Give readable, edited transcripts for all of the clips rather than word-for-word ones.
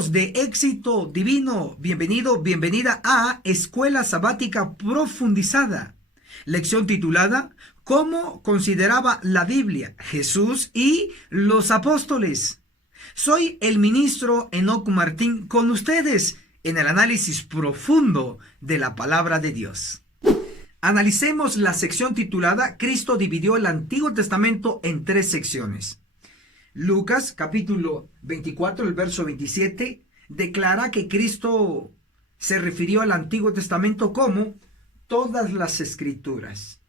Amigos de Éxito Divino, bienvenido, bienvenida a Escuela Sabática Profundizada. Lección titulada ¿Cómo consideraba la Biblia, Jesús y los apóstoles? Soy el ministro Enoc Martín con ustedes en el análisis profundo de la palabra de Dios. Analicemos la sección titulada Cristo dividió el Antiguo Testamento en 3 secciones. Lucas capítulo 24, el verso 27, declara que Cristo se refirió al Antiguo Testamento como todas las Escrituras.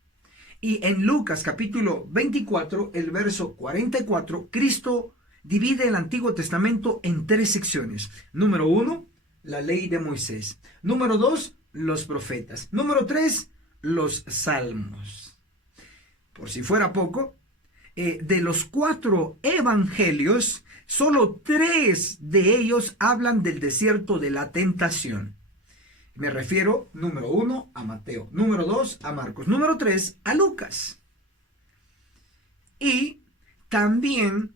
Y en Lucas capítulo 24, el verso 44, Cristo divide el Antiguo Testamento en 3 secciones. Número 1, la ley de Moisés. Número 2, los profetas. Número 3, los salmos. Por si fuera poco, de los 4 evangelios, solo 3 de ellos hablan del desierto de la tentación. Me refiero, número 1, a Mateo, número 2, a Marcos, número 3, a Lucas. Y también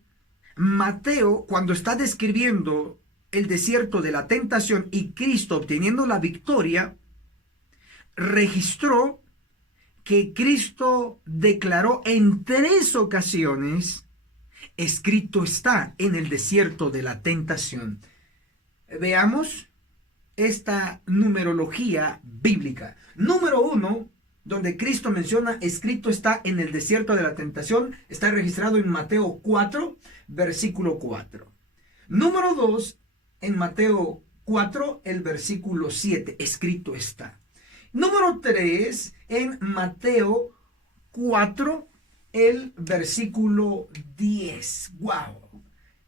Mateo, cuando está describiendo el desierto de la tentación y Cristo obteniendo la victoria, registró que Cristo declaró en 3 ocasiones, escrito está en el desierto de la tentación. Veamos esta numerología bíblica. Número 1, donde Cristo menciona, escrito está en el desierto de la tentación, está registrado en Mateo 4, versículo 4. Número 2, en Mateo 4, el versículo 7, escrito está. Número 3, en Mateo 4, el versículo 10. ¡Wow!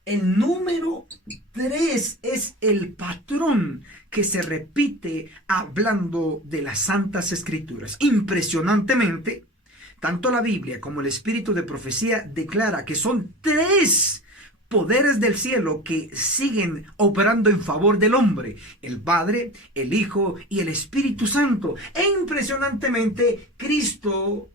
El número 3 es el patrón que se repite hablando de las Santas Escrituras. Impresionantemente, tanto la Biblia como el Espíritu de Profecía declara que son 3 poderes del cielo que siguen operando en favor del hombre: el Padre, el Hijo y el Espíritu Santo. E impresionantemente, Cristo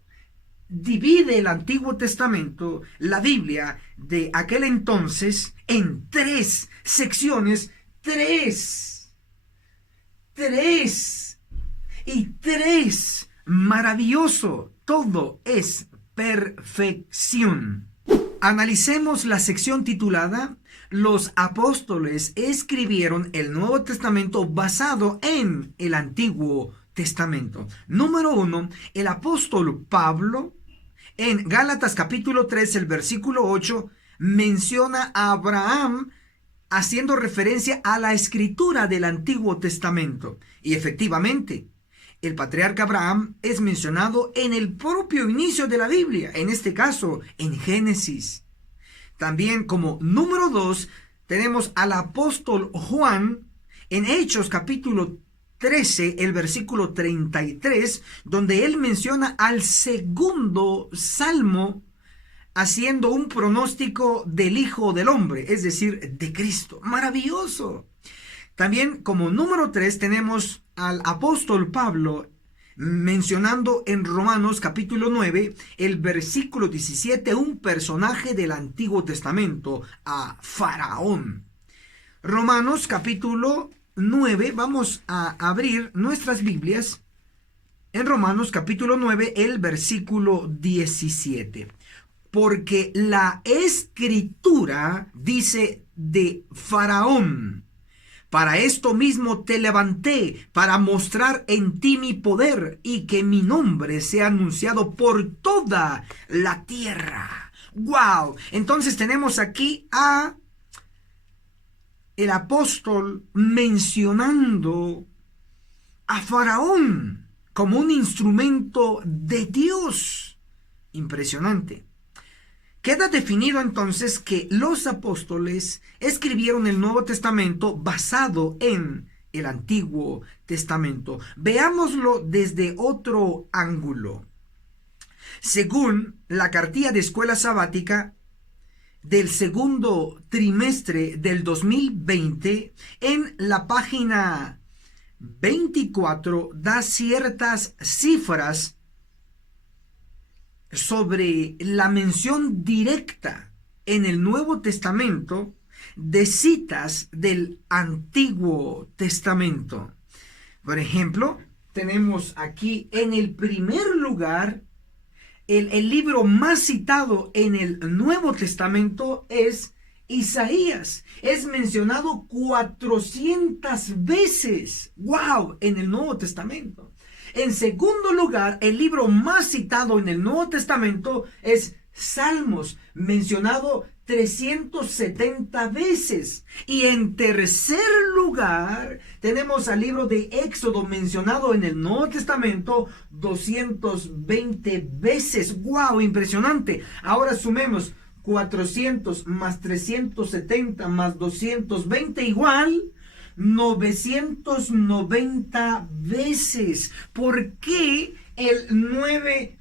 divide el Antiguo Testamento, la Biblia de aquel entonces, en 3 secciones, 3 y 3. Maravilloso, todo es perfección. Analicemos la sección titulada Los apóstoles escribieron el Nuevo Testamento basado en el Antiguo Testamento. Número 1, el apóstol Pablo, en Gálatas capítulo 3, el versículo 8, menciona a Abraham haciendo referencia a la escritura del Antiguo Testamento. Y efectivamente, el patriarca Abraham es mencionado en el propio inicio de la Biblia, en este caso, en Génesis. También como número 2, tenemos al apóstol Juan en Hechos capítulo 13, el versículo 33, donde él menciona al segundo salmo, haciendo un pronóstico del Hijo del Hombre, es decir, de Cristo. ¡Maravilloso! También como número 3 tenemos al apóstol Pablo mencionando en Romanos capítulo 9, el versículo 17, un personaje del Antiguo Testamento, a Faraón. Romanos capítulo 9, vamos a abrir nuestras Biblias en Romanos capítulo 9, el versículo 17. Porque la Escritura dice de Faraón: para esto mismo te levanté, para mostrar en ti mi poder y que mi nombre sea anunciado por toda la tierra. ¡Wow! Entonces tenemos aquí a el apóstol mencionando a Faraón como un instrumento de Dios. Impresionante. Queda definido entonces que los apóstoles escribieron el Nuevo Testamento basado en el Antiguo Testamento. Veámoslo desde otro ángulo. Según la cartilla de escuela sabática del segundo trimestre del 2020, en la página 24 da ciertas cifras sobre la mención directa en el Nuevo Testamento de citas del Antiguo Testamento. Por ejemplo, tenemos aquí en el primer lugar, el libro más citado en el Nuevo Testamento es Isaías. Es mencionado 400 veces. ¡Wow! En el Nuevo Testamento. En segundo lugar, el libro más citado en el Nuevo Testamento es Salmos, mencionado 370 veces. Y en tercer lugar, tenemos al libro de Éxodo, mencionado en el Nuevo Testamento 220 veces. ¡Wow! Impresionante. Ahora sumemos 400 más 370 más 220 igual 990 veces. ¿Por qué el 9?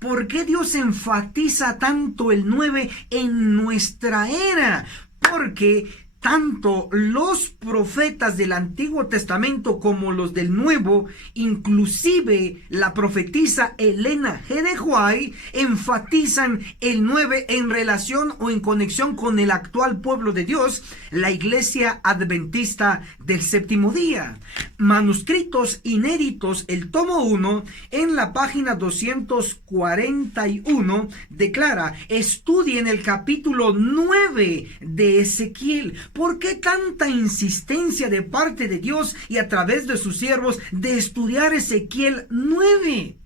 ¿Por qué Dios enfatiza tanto el 9 en nuestra era? Porque tanto los profetas del Antiguo Testamento como los del Nuevo, inclusive la profetisa Elena G. de White, enfatizan el 9 en relación o en conexión con el actual pueblo de Dios, la Iglesia Adventista del Séptimo Día. Manuscritos inéditos, el tomo 1, en la página 241, declara: estudien el capítulo 9 de Ezequiel. ¿Por qué tanta insistencia de parte de Dios y a través de sus siervos de estudiar Ezequiel 9?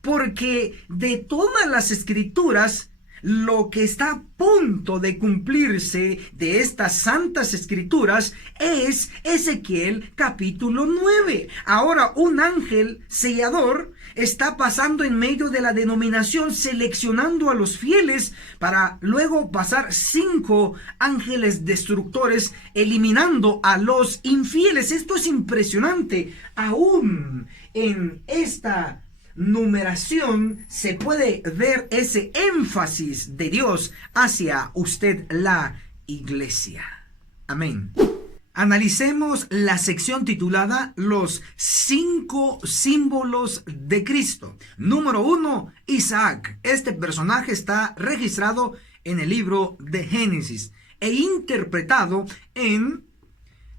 Porque de todas las escrituras, lo que está a punto de cumplirse de estas santas escrituras es Ezequiel capítulo 9. Ahora un ángel sellador está pasando en medio de la denominación, seleccionando a los fieles para luego pasar 5 ángeles destructores, eliminando a los infieles. Esto es impresionante. Aún en esta numeración se puede ver ese énfasis de Dios hacia usted, la iglesia. Amén. Analicemos la sección titulada Los 5 símbolos de Cristo. Número 1, Isaac. Este personaje está registrado en el libro de Génesis e interpretado en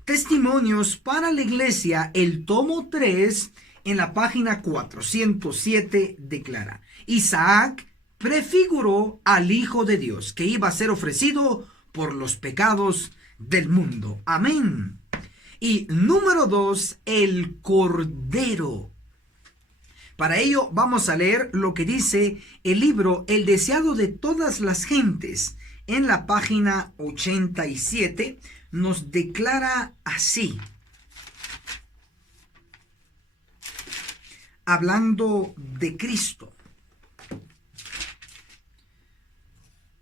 Testimonios para la Iglesia, el tomo 3, en la página 407, declara: Isaac prefiguró al Hijo de Dios, que iba a ser ofrecido por los pecados del mundo. Amén. Y número 2, el Cordero. Para ello vamos a leer lo que dice el libro El deseado de todas las gentes. En la página 87 nos declara así, hablando de Cristo: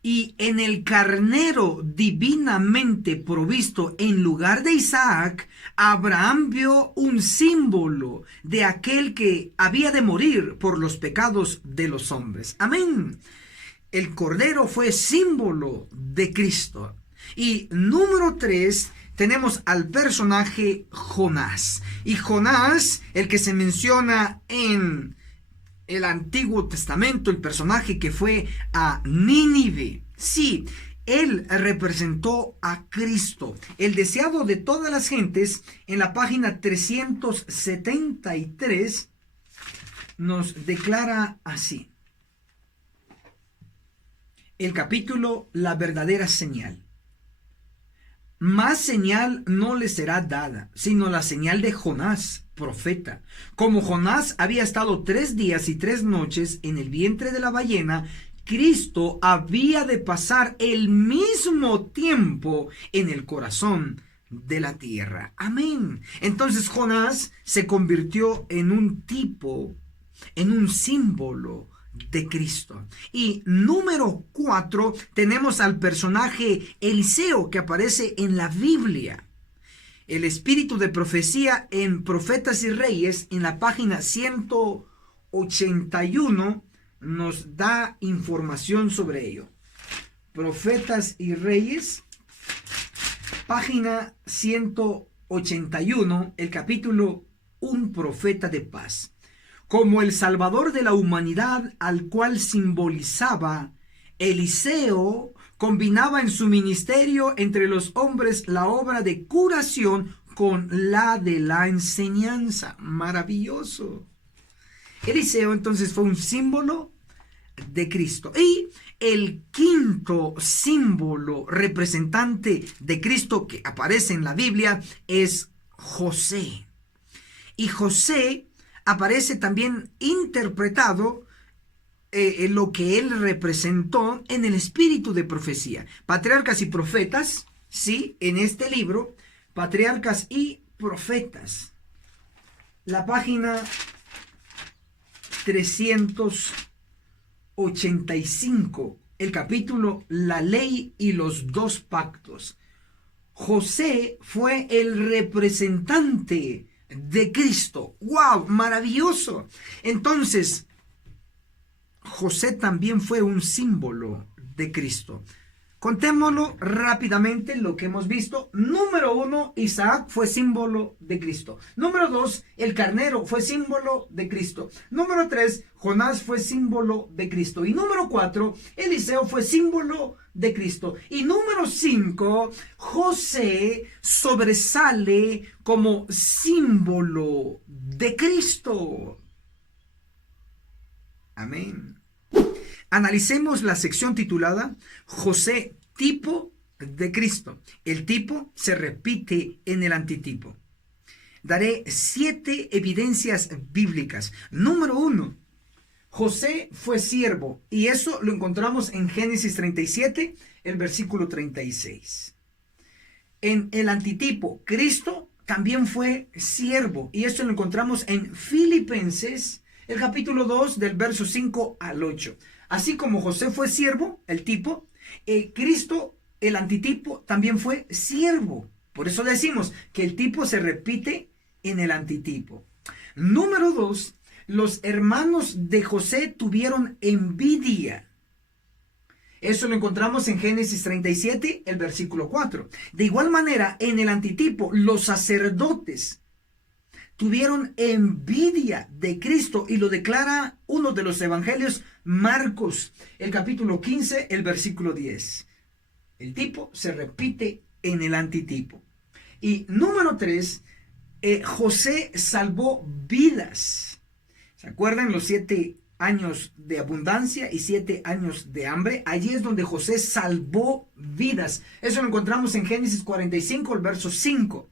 y en el carnero divinamente provisto en lugar de Isaac, Abraham vio un símbolo de aquel que había de morir por los pecados de los hombres. Amén. El Cordero fue símbolo de Cristo. Y número 3, tenemos al personaje Jonás. Y Jonás, el que se menciona en el Antiguo Testamento, el personaje que fue a Nínive. Sí, él representó a Cristo, el deseado de todas las gentes. En la página 373 nos declara así el capítulo La verdadera señal. Más señal no le será dada, sino la señal de Jonás, profeta. Como Jonás había estado 3 días y 3 noches en el vientre de la ballena, Cristo había de pasar el mismo tiempo en el corazón de la tierra. Amén. Entonces Jonás se convirtió en un tipo, en un símbolo de Cristo. Y número 4, tenemos al personaje Eliseo, que aparece en la Biblia. El espíritu de profecía en Profetas y Reyes, en la página 181, nos da información sobre ello. Profetas y Reyes, página 181, el capítulo Un profeta de paz. Como el Salvador de la humanidad, al cual simbolizaba, Eliseo combinaba en su ministerio entre los hombres la obra de curación con la de la enseñanza. Maravilloso. Eliseo entonces fue un símbolo de Cristo. Y el quinto símbolo representante de Cristo que aparece en la Biblia es José. Y José aparece también interpretado en lo que él representó en el espíritu de profecía. Patriarcas y profetas, sí, en este libro, Patriarcas y Profetas. La página 385, el capítulo La ley y los dos pactos. José fue el representante de Cristo. ¡Wow! Maravilloso. Entonces, José también fue un símbolo de Cristo. Contémoslo rápidamente lo que hemos visto. Número 1, Isaac fue símbolo de Cristo. Número 2, el carnero fue símbolo de Cristo. Número 3, Jonás fue símbolo de Cristo. Y número 4, Eliseo fue símbolo de Cristo. Y número 5, José sobresale como símbolo de Cristo. Amén. Analicemos la sección titulada José, tipo de Cristo. El tipo se repite en el antitipo. Daré 7 evidencias bíblicas. Número 1. José fue siervo. Y eso lo encontramos en Génesis 37, el versículo 36. En el antitipo, Cristo también fue siervo. Y eso lo encontramos en Filipenses, el capítulo 2, del verso 5 al 8. Así como José fue siervo, el tipo, Cristo, el antitipo, también fue siervo. Por eso decimos que el tipo se repite en el antitipo. Número 2, los hermanos de José tuvieron envidia. Eso lo encontramos en Génesis 37, el versículo 4. De igual manera, en el antitipo, los sacerdotes tuvieron envidia de Cristo, y lo declara uno de los evangelios, Marcos, el capítulo 15, el versículo 10. El tipo se repite en el antitipo. Y número 3, José salvó vidas. ¿Se acuerdan los 7 años de abundancia y 7 años de hambre? Allí es donde José salvó vidas. Eso lo encontramos en Génesis 45, el verso 5.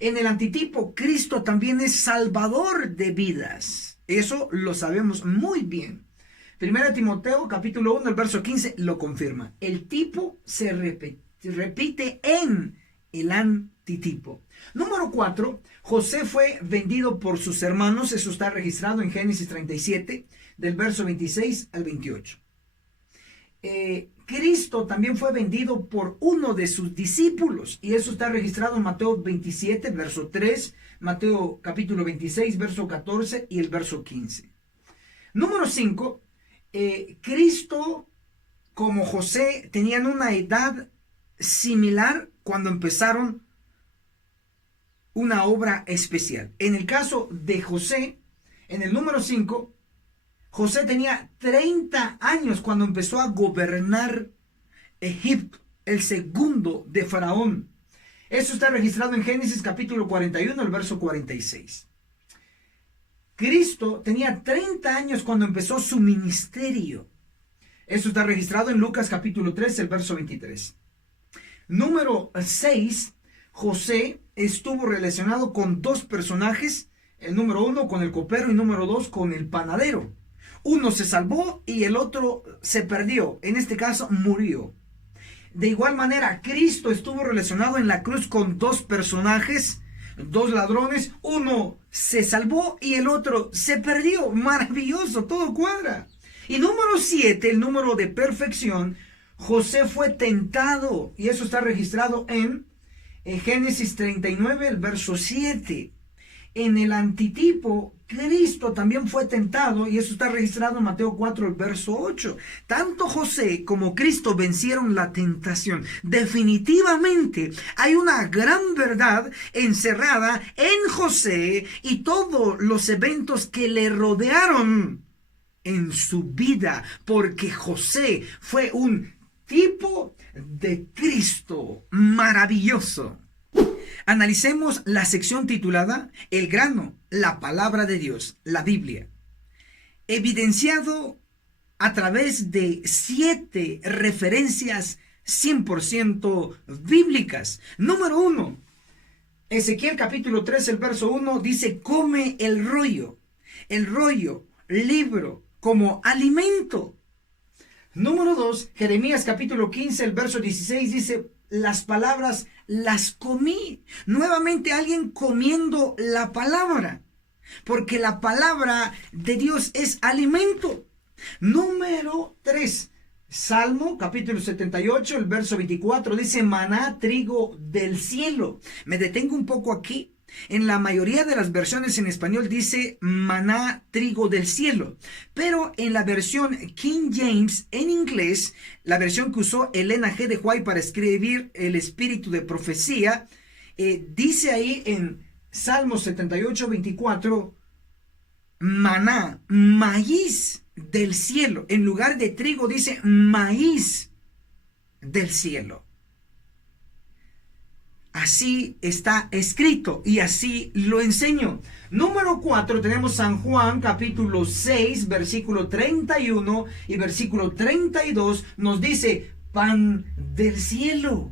En el antitipo, Cristo también es salvador de vidas. Eso lo sabemos muy bien. 1 Timoteo, capítulo 1, el verso 15, lo confirma. El tipo se repite en el antitipo. Número 4, José fue vendido por sus hermanos. Eso está registrado en Génesis 37, del verso 26 al 28. Cristo también fue vendido por uno de sus discípulos, y eso está registrado en Mateo 27, verso 3, Mateo capítulo 26, verso 14 y el verso 15. Número 5, Cristo como José tenían una edad similar cuando empezaron una obra especial. En el caso de José, en el número 5, José tenía 30 años cuando empezó a gobernar Egipto, el segundo de Faraón. Eso está registrado en Génesis capítulo 41, el verso 46. Cristo tenía 30 años cuando empezó su ministerio. Eso está registrado en Lucas capítulo 3, el verso 23. Número 6, José estuvo relacionado con 2 personajes. El número 1 con el copero y número 2 con el panadero. Uno se salvó y el otro se perdió. En este caso, murió. De igual manera, Cristo estuvo relacionado en la cruz con 2 personajes, 2 ladrones. Uno se salvó y el otro se perdió. Maravilloso, todo cuadra. Y número 7, el número de perfección, José fue tentado. Y eso está registrado en Génesis 39, el verso 7. En el antitipo, Cristo también fue tentado, y eso está registrado en Mateo 4, el verso 8. Tanto José como Cristo vencieron la tentación. Definitivamente hay una gran verdad encerrada en José y todos los eventos que le rodearon en su vida, porque José fue un tipo de Cristo. Maravilloso. Analicemos la sección titulada El grano, la palabra de Dios, la Biblia. Evidenciado a través de 7 referencias 100% bíblicas. Número 1. Ezequiel capítulo 3, el verso 1 dice: come el rollo, libro, como alimento. Número 2, Jeremías capítulo 15, el verso 16 dice: las palabras las comí. Nuevamente alguien comiendo la palabra, porque la palabra de Dios es alimento. Número 3, Salmo capítulo 78, el verso 24 dice: maná, trigo del cielo. Me detengo un poco aquí. En la mayoría de las versiones en español dice maná, trigo del cielo. Pero en la versión King James en inglés, la versión que usó Elena G. de White para escribir el espíritu de profecía, dice ahí en Salmo 78, 24, maná, maíz del cielo. En lugar de trigo dice maíz del cielo. Así está escrito y así lo enseño. Número 4, tenemos San Juan capítulo 6, versículo 31 y versículo 32. Nos dice pan del cielo.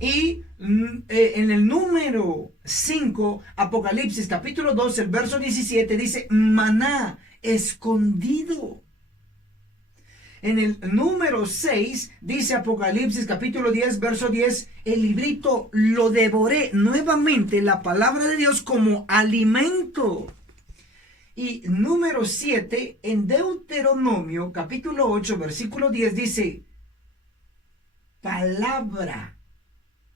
Y en el número 5, Apocalipsis capítulo 2, el verso 17 dice maná escondido. En el número 6 dice Apocalipsis capítulo 10, verso 10, el librito lo devoré. Nuevamente la palabra de Dios como alimento. Y número 7, en Deuteronomio capítulo 8, versículo 10 dice, palabra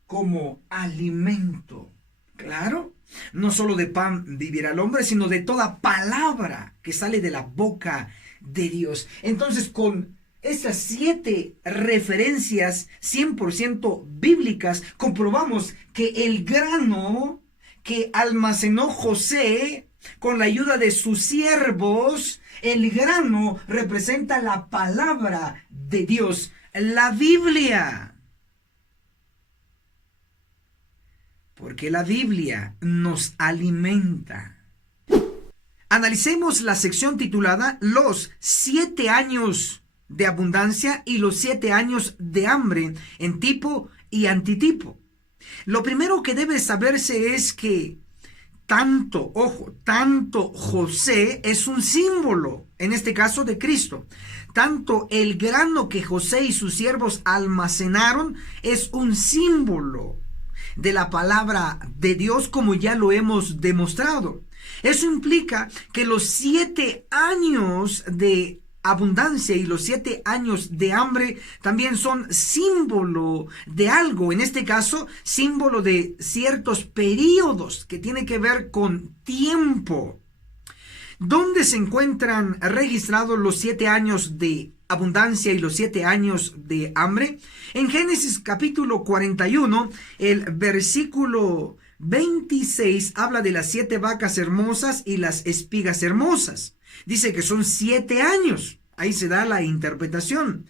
como alimento. Claro, no solo de pan vivirá el hombre, sino de toda palabra que sale de la boca de Dios. Entonces, con estas 7 referencias 100% bíblicas, comprobamos que el grano que almacenó José con la ayuda de sus siervos, el grano representa la palabra de Dios, la Biblia. Porque la Biblia nos alimenta. Analicemos la sección titulada Los 7 años de abundancia y los 7 años de hambre en tipo y antitipo. Lo primero que debe saberse es que tanto José es un símbolo, en este caso de Cristo. Tanto el grano que José y sus siervos almacenaron es un símbolo de la palabra de Dios, como ya lo hemos demostrado. Eso implica que los 7 años de abundancia y los 7 años de hambre también son símbolo de algo, en este caso símbolo de ciertos periodos que tiene que ver con tiempo. ¿Dónde se encuentran registrados los 7 años de abundancia y los 7 años de hambre? En Génesis capítulo 41, el versículo 26 habla de las 7 vacas hermosas y las espigas hermosas. Dice que son 7 años. Ahí se da la interpretación.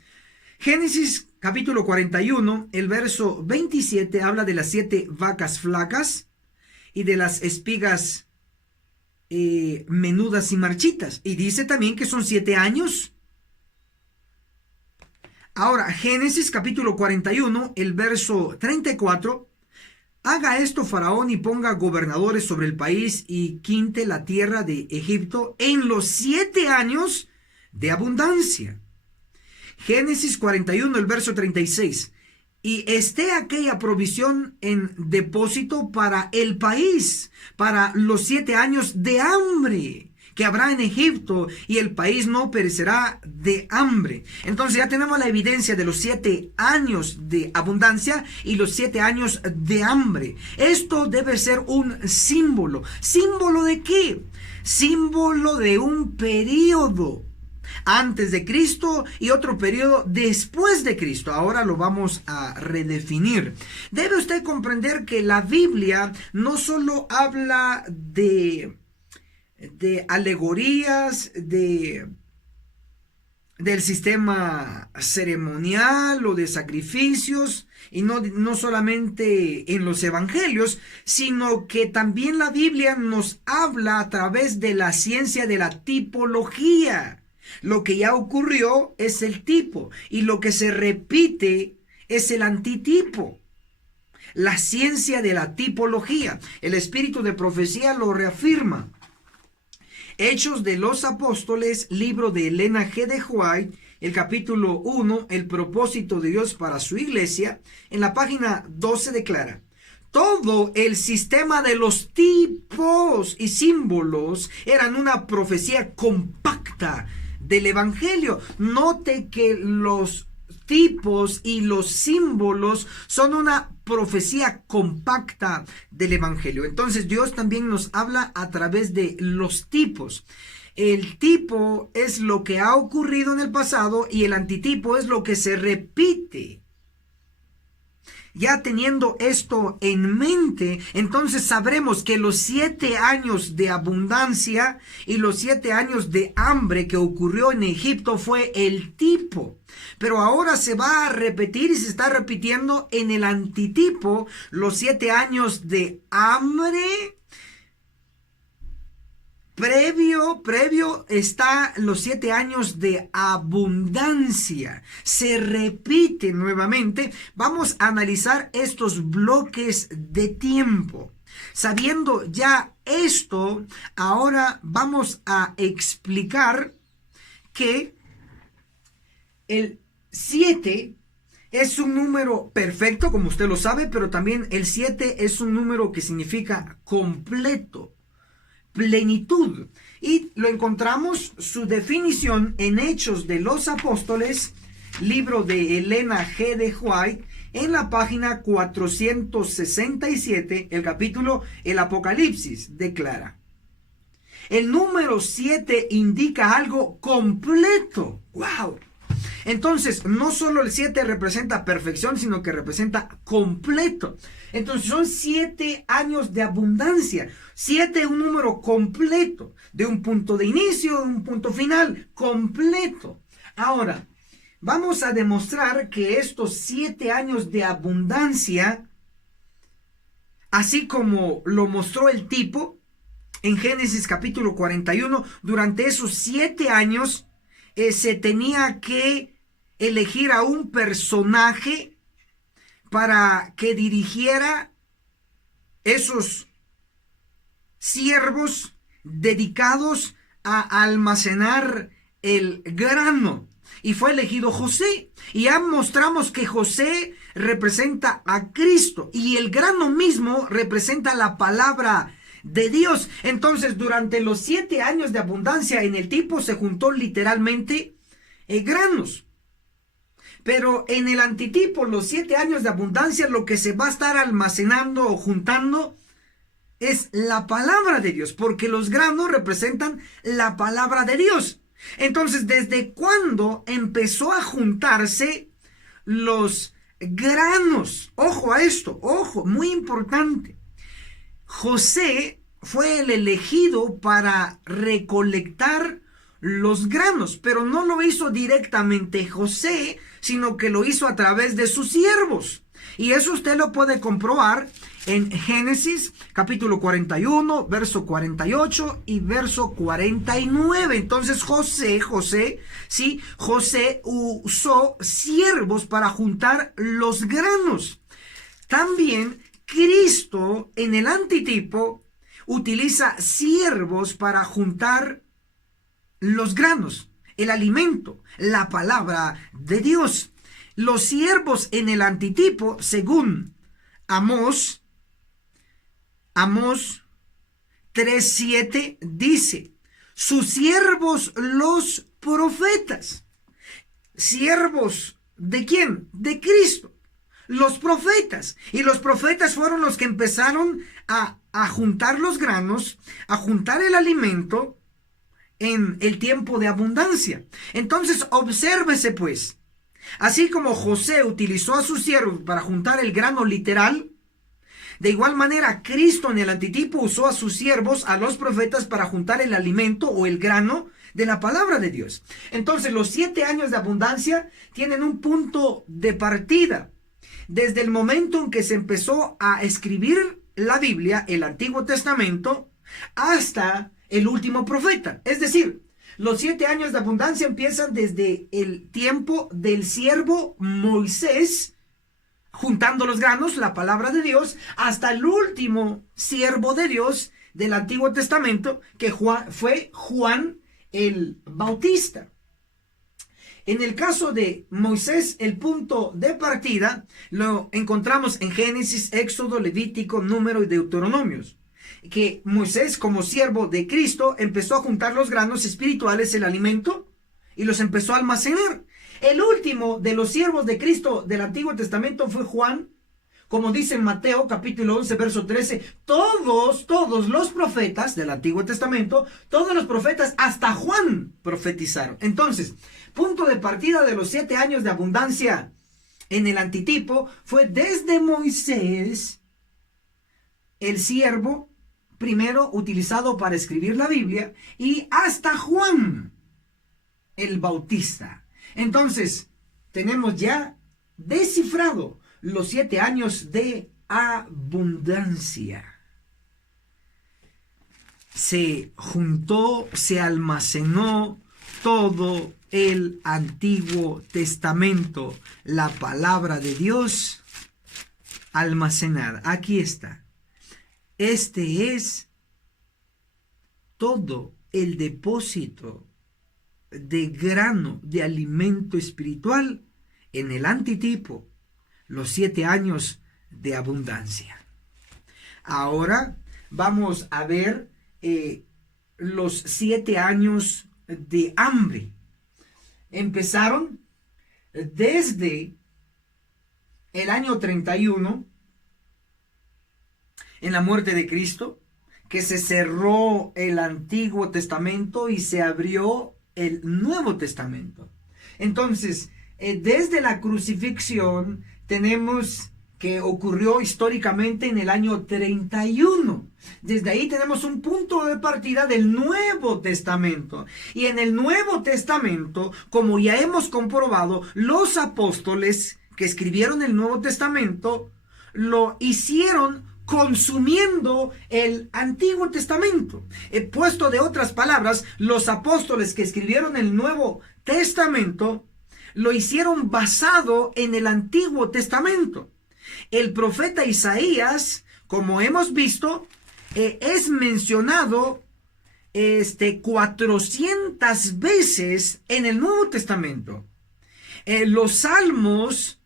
Génesis capítulo 41, el verso 27 habla de las 7 vacas flacas y de las espigas menudas y marchitas. Y dice también que son 7 años. Ahora, Génesis capítulo 41, el verso 34. Haga esto Faraón y ponga gobernadores sobre el país y quinte la tierra de Egipto en los 7 años de abundancia. Génesis 41, el verso 36. Y esté aquella provisión en depósito para el país, para los 7 años de hambre que habrá en Egipto, y el país no perecerá de hambre. Entonces ya tenemos la evidencia de los 7 años de abundancia y los 7 años de hambre. Esto debe ser un símbolo. ¿Símbolo de qué? Símbolo de un periodo antes de Cristo y otro periodo después de Cristo. Ahora lo vamos a redefinir. Debe usted comprender que la Biblia no solo habla de alegorías, de del sistema ceremonial o de sacrificios, y no solamente en los evangelios, sino que también la Biblia nos habla a través de la ciencia de la tipología. Lo que ya ocurrió es el tipo, y lo que se repite es el antitipo. La ciencia de la tipología. El espíritu de profecía lo reafirma. Hechos de los Apóstoles, libro de Elena G. de White, el capítulo 1, el propósito de Dios para su iglesia, en la página 12 declara: todo el sistema de los tipos y símbolos eran una profecía compacta del evangelio. Note que los tipos y los símbolos son una profecía compacta del evangelio. Entonces Dios también nos habla a través de los tipos. El tipo es lo que ha ocurrido en el pasado y el antitipo es lo que se repite. Ya teniendo esto en mente, entonces sabremos que los 7 años de abundancia y los 7 años de hambre que ocurrió en Egipto fue el tipo. Pero ahora se va a repetir y se está repitiendo en el antitipo los 7 años de hambre. Previo está los 7 años de abundancia. Se repite nuevamente. Vamos a analizar estos bloques de tiempo. Sabiendo ya esto, ahora vamos a explicar que el 7 es un número perfecto, como usted lo sabe, pero también el 7 es un número que significa completo, plenitud. Y lo encontramos su definición en Hechos de los Apóstoles, libro de Elena G. de White, en la página 467, el capítulo El Apocalipsis declara: el número 7 indica algo completo. ¡Wow! Entonces, no solo el 7 representa perfección, sino que representa completo. Entonces, son 7 años de abundancia. 7 es un número completo, de un punto de inicio a un punto final, completo. Ahora, vamos a demostrar que estos 7 años de abundancia, así como lo mostró el tipo en Génesis capítulo 41, durante esos 7 años, se tenía que elegir a un personaje para que dirigiera esos siervos dedicados a almacenar el grano. Y fue elegido José. Y ya mostramos que José representa a Cristo. Y el grano mismo representa la palabra de Dios. Entonces, durante los 7 años de abundancia en el tipo se juntó literalmente granos. Pero en el antitipo, los 7 años de abundancia, lo que se va a estar almacenando o juntando es la palabra de Dios, porque los granos representan la palabra de Dios. Entonces, ¿desde cuándo empezó a juntarse los granos? Ojo a esto, ojo, muy importante. José fue el elegido para recolectar los granos, pero no lo hizo directamente José, sino que lo hizo a través de sus siervos. Y eso usted lo puede comprobar en Génesis capítulo 41, verso 48 y verso 49. Entonces José usó siervos para juntar los granos. También Cristo en el antitipo utiliza siervos para juntar los granos, el alimento, la palabra de Dios. Los siervos en el antitipo, según Amós 3:7 dice: sus siervos los profetas. ¿Siervos de quién? De Cristo. Los profetas. Y los profetas fueron los que empezaron a juntar los granos, a juntar el alimento en el tiempo de abundancia. Entonces, obsérvese pues. Así como José utilizó a sus siervos para juntar el grano literal, de igual manera Cristo en el antitipo usó a sus siervos, a los profetas, para juntar el alimento o el grano de la palabra de Dios. Entonces, los 7 años de abundancia tienen un punto de partida. Desde el momento en que se empezó a escribir la Biblia, el Antiguo Testamento, hasta el último profeta. Es decir, los 7 años de abundancia empiezan desde el tiempo del siervo Moisés, juntando los granos, la palabra de Dios, hasta el último siervo de Dios del Antiguo Testamento, que fue Juan el Bautista. En el caso de Moisés, el punto de partida lo encontramos en Génesis, Éxodo, Levítico, Número y Deuteronomios. Que Moisés, como siervo de Cristo, empezó a juntar los granos espirituales, el alimento, y los empezó a almacenar. El último de los siervos de Cristo del Antiguo Testamento fue Juan. Como dice en Mateo capítulo 11, verso 13, todos los profetas del Antiguo Testamento, todos los profetas, hasta Juan, profetizaron. Entonces, punto de partida de los 7 años de abundancia en el antitipo fue desde Moisés, el siervo primero utilizado para escribir la Biblia, y hasta Juan el Bautista. Entonces, tenemos ya descifrado los 7 años de abundancia. Se juntó, se almacenó todo el Antiguo Testamento, la palabra de Dios almacenada. Aquí está. Este es todo el depósito de grano de alimento espiritual en el antitipo, los 7 años de abundancia. Ahora vamos a ver los 7 años de hambre. Empezaron desde el año 31, en la muerte de Cristo, que se cerró el Antiguo Testamento y se abrió el Nuevo Testamento. Entonces, desde la crucifixión tenemos que ocurrió históricamente en el año 31. Desde ahí tenemos un punto de partida del Nuevo Testamento. Y en el Nuevo Testamento, como ya hemos comprobado, los apóstoles que escribieron el Nuevo Testamento lo hicieron consumiendo el Antiguo Testamento. Puesto de otras palabras, los apóstoles que escribieron el Nuevo Testamento lo hicieron basado en el Antiguo Testamento. El profeta Isaías, como hemos visto, es mencionado 400 veces en el Nuevo Testamento. Los salmos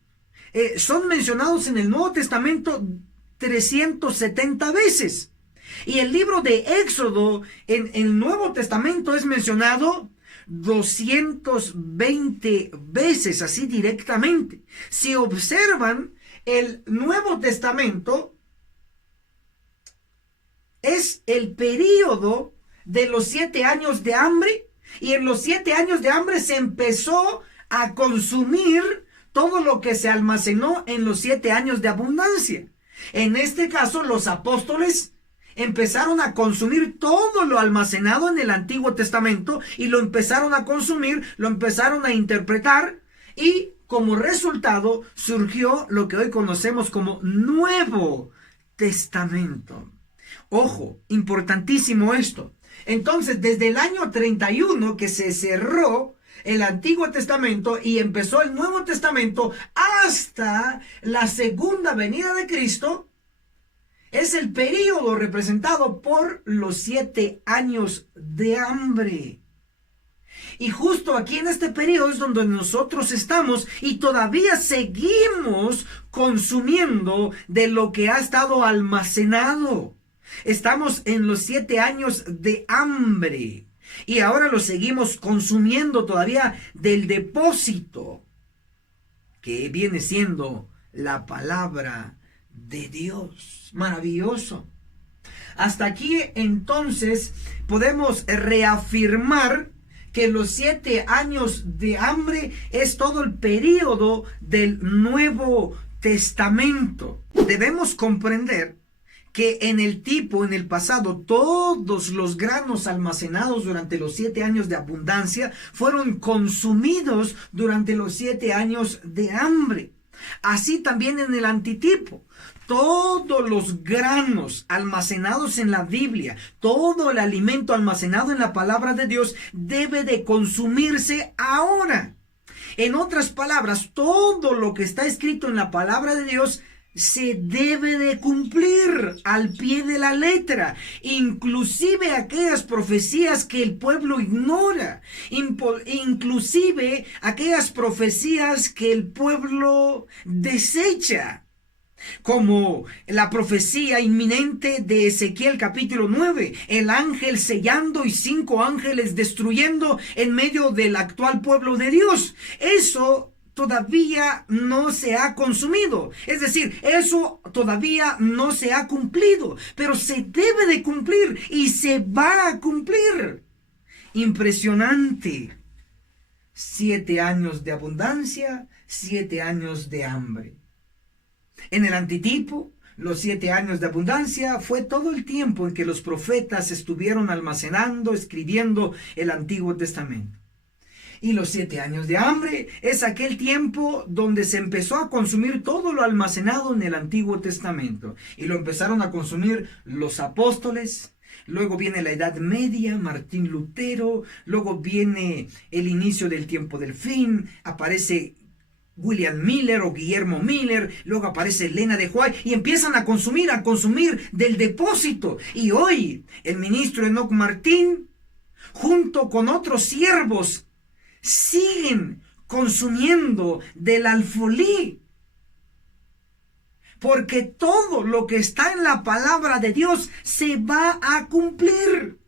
son mencionados en el Nuevo Testamento 370 veces. Y el libro de Éxodo en el Nuevo Testamento es mencionado 220 veces, así directamente. Si observan, el Nuevo Testamento es el período de los 7 años de hambre, y en los 7 años de hambre se empezó a consumir todo lo que se almacenó en los 7 años de abundancia. En este caso, los apóstoles empezaron a consumir todo lo almacenado en el Antiguo Testamento y lo empezaron a consumir, lo empezaron a interpretar, y como resultado surgió lo que hoy conocemos como Nuevo Testamento. Ojo, importantísimo esto. Entonces, desde el año 31 que se cerró el Antiguo Testamento y empezó el Nuevo Testamento hasta la segunda venida de Cristo, es el período representado por los 7 años de hambre. Y justo aquí en este periodo es donde nosotros estamos y todavía seguimos consumiendo de lo que ha estado almacenado. Estamos en los 7 años de hambre y ahora lo seguimos consumiendo todavía del depósito que viene siendo la palabra de Dios. Maravilloso. Hasta aquí entonces podemos reafirmar que los 7 años de hambre es todo el período del Nuevo Testamento. Debemos comprender que en el pasado, todos los granos almacenados durante los 7 años de abundancia fueron consumidos durante los 7 años de hambre. Así también en el antitipo. Todos los granos almacenados en la Biblia, todo el alimento almacenado en la palabra de Dios debe de consumirse ahora. En otras palabras, todo lo que está escrito en la palabra de Dios se debe de cumplir al pie de la letra, inclusive aquellas profecías que el pueblo ignora, inclusive aquellas profecías que el pueblo desecha, como la profecía inminente de Ezequiel capítulo 9, el ángel sellando y 5 ángeles destruyendo en medio del actual pueblo de Dios. Eso todavía no se ha consumido, es decir, eso todavía no se ha cumplido, pero se debe de cumplir y se va a cumplir. Impresionante. 7 años de abundancia, 7 años de hambre. En el antitipo, los 7 años de abundancia fue todo el tiempo en que los profetas estuvieron almacenando, escribiendo el Antiguo Testamento. Y los 7 años de hambre es aquel tiempo donde se empezó a consumir todo lo almacenado en el Antiguo Testamento. Y lo empezaron a consumir los apóstoles. Luego viene la Edad Media, Martín Lutero. Luego viene el inicio del tiempo del fin. Aparece William Miller o Guillermo Miller, luego aparece Elena de White y empiezan a consumir del depósito. Y hoy el ministro Enoch Martín, junto con otros siervos, siguen consumiendo del alfolí. Porque todo lo que está en la palabra de Dios se va a cumplir.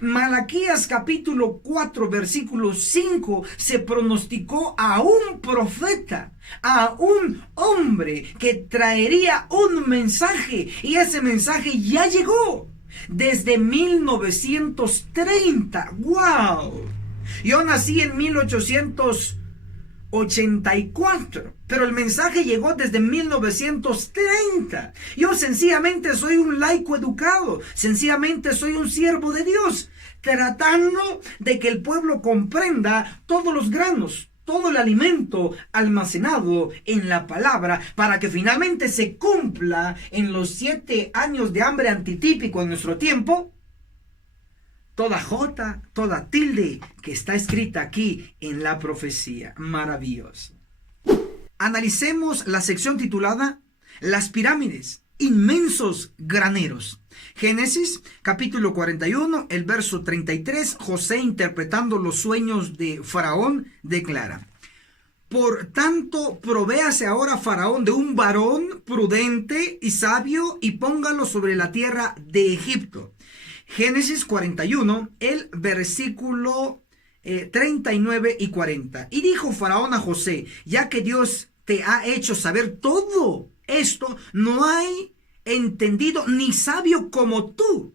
Malaquías capítulo 4 versículo 5 se pronosticó a un profeta, a un hombre que traería un mensaje, y ese mensaje ya llegó desde 1930. ¡Wow! Yo nací en 1884, pero el mensaje llegó desde 1930. Yo sencillamente soy un laico educado, sencillamente soy un siervo de Dios, tratando de que el pueblo comprenda todos los granos, todo el alimento almacenado en la palabra, para que finalmente se cumpla en los 7 años de hambre antitípico en nuestro tiempo, toda jota, toda tilde que está escrita aquí en la profecía. Maravilloso. Analicemos la sección titulada Las pirámides, inmensos graneros. Génesis capítulo 41, el verso 33, José, interpretando los sueños de Faraón, declara: Por tanto, provéase ahora Faraón de un varón prudente y sabio, y póngalo sobre la tierra de Egipto. Génesis 41, el versículo 39 y 40. Y dijo Faraón a José: ya que Dios te ha hecho saber todo esto, no hay entendido ni sabio como tú.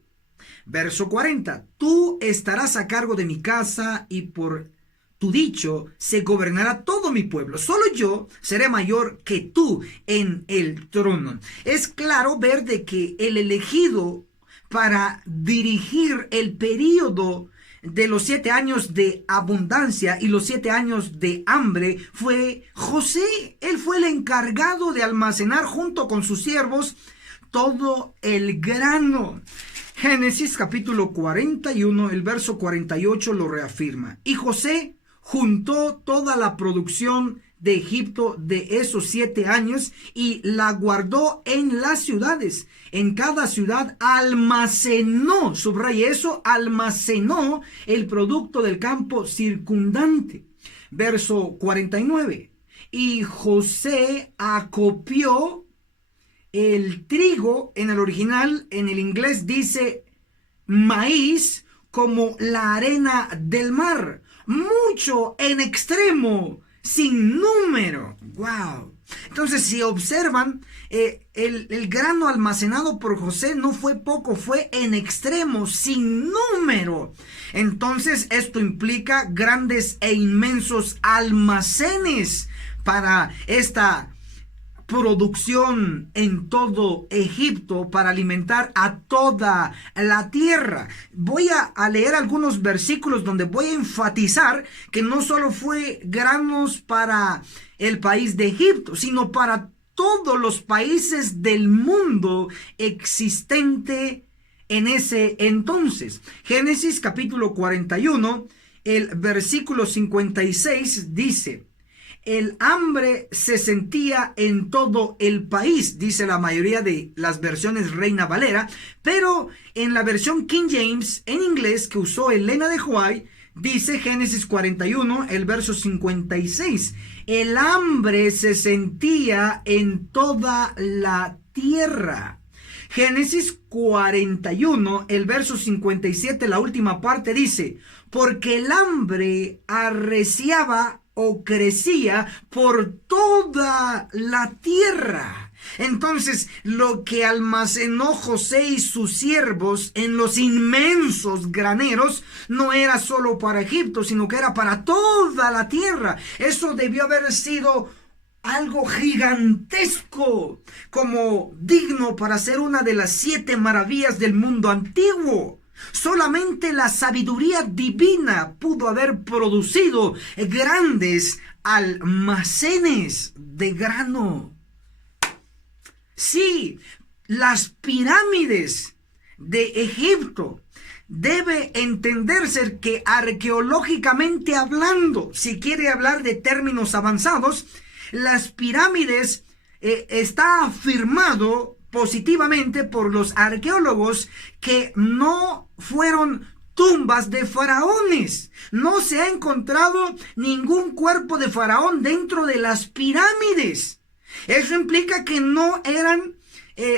Verso 40. Tú estarás a cargo de mi casa, y por tu dicho se gobernará todo mi pueblo. Solo yo seré mayor que tú en el trono. Es claro ver de que el elegido para dirigir el período de los 7 años de abundancia y los 7 años de hambre fue José. Él fue el encargado de almacenar junto con sus siervos todo el grano. Génesis capítulo 41, el verso 48 lo reafirma. Y José juntó toda la producción de Egipto de esos 7 años y la guardó en las ciudades. En cada ciudad almacenó, subraya eso, almacenó el producto del campo circundante. Verso 49. Y José acopió el trigo, en el original, en el inglés dice maíz, como la arena del mar, mucho en extremo, sin número. ¡Wow! Entonces, si observan, el grano almacenado por José no fue poco, fue en extremo, sin número. Entonces, esto implica grandes e inmensos almacenes para esta producción en todo Egipto para alimentar a toda la tierra. Voy a leer algunos versículos donde voy a enfatizar que no solo fue granos para el país de Egipto, sino para todos los países del mundo existente en ese entonces. Génesis capítulo 41, el versículo 56 dice: el hambre se sentía en todo el país, dice la mayoría de las versiones Reina Valera, pero en la versión King James, en inglés, que usó Elena de White, dice Génesis 41, el verso 56, el hambre se sentía en toda la tierra. Génesis 41, el verso 57, la última parte dice: porque el hambre arreciaba o crecía por toda la tierra. Entonces, lo que almacenó José y sus siervos en los inmensos graneros no era solo para Egipto, sino que era para toda la tierra. Eso debió haber sido algo gigantesco, como digno para ser una de las 7 maravillas del mundo antiguo. Solamente la sabiduría divina pudo haber producido grandes almacenes de grano. Sí, las pirámides de Egipto debe entenderse que arqueológicamente hablando, si quiere hablar de términos avanzados, las pirámides está afirmado positivamente por los arqueólogos que no fueron tumbas de faraones. No se ha encontrado ningún cuerpo de faraón dentro de las pirámides. Eso implica que no eran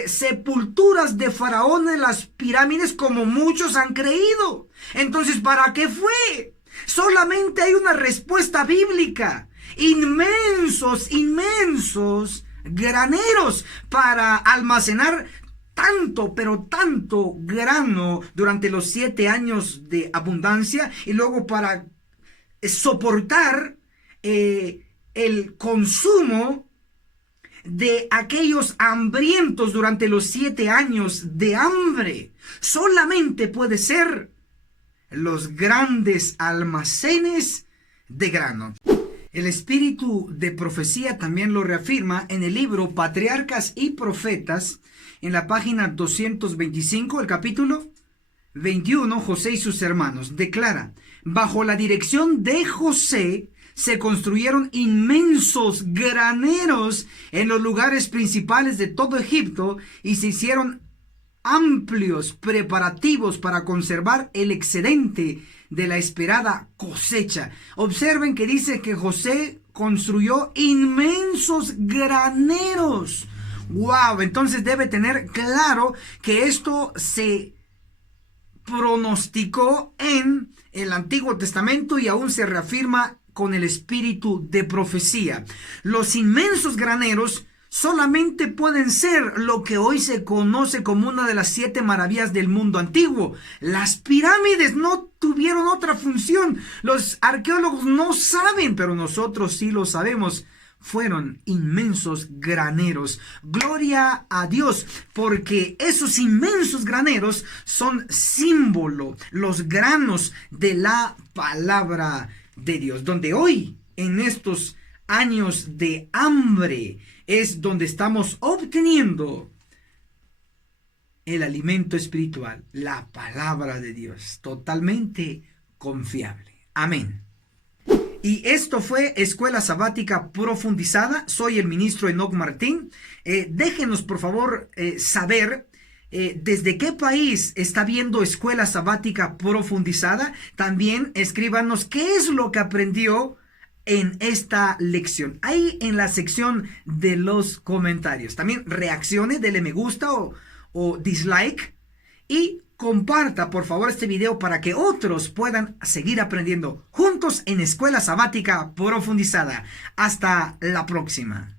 sepulturas de faraón en las pirámides como muchos han creído. Entonces, ¿para qué fue? Solamente hay una respuesta bíblica: inmensos graneros para almacenar tanto, pero tanto grano durante los 7 años de abundancia, y luego para soportar el consumo de aquellos hambrientos durante los 7 años de hambre. Solamente puede ser los grandes almacenes de grano. El espíritu de profecía también lo reafirma en el libro Patriarcas y Profetas, en la página 225, el capítulo 21, José y sus hermanos. Declara: bajo la dirección de José se construyeron inmensos graneros en los lugares principales de todo Egipto y se hicieron amplios preparativos para conservar el excedente de la esperada cosecha. Observen que dice que José construyó inmensos graneros. ¡Wow! Entonces debe tener claro que esto se pronosticó en el Antiguo Testamento y aún se reafirma con el espíritu de profecía. Los inmensos graneros solamente pueden ser lo que hoy se conoce como una de las 7 maravillas del mundo antiguo. Las pirámides no tuvieron otra función. Los arqueólogos no saben, pero nosotros sí lo sabemos. Fueron inmensos graneros. Gloria a Dios, porque esos inmensos graneros son símbolo, los granos de la palabra de Dios, donde hoy, en estos años de hambre, es donde estamos obteniendo el alimento espiritual, la palabra de Dios, totalmente confiable. Amén. Y esto fue Escuela Sabática Profundizada. Soy el ministro Enoc Martín. Déjenos, por favor, saber desde qué país está viendo Escuela Sabática Profundizada. También escríbanos qué es lo que aprendió en esta lección, ahí en la sección de los comentarios. También reaccione, dele me gusta o dislike y comparta por favor este video para que otros puedan seguir aprendiendo juntos en Escuela Sabática Profundizada. Hasta la próxima.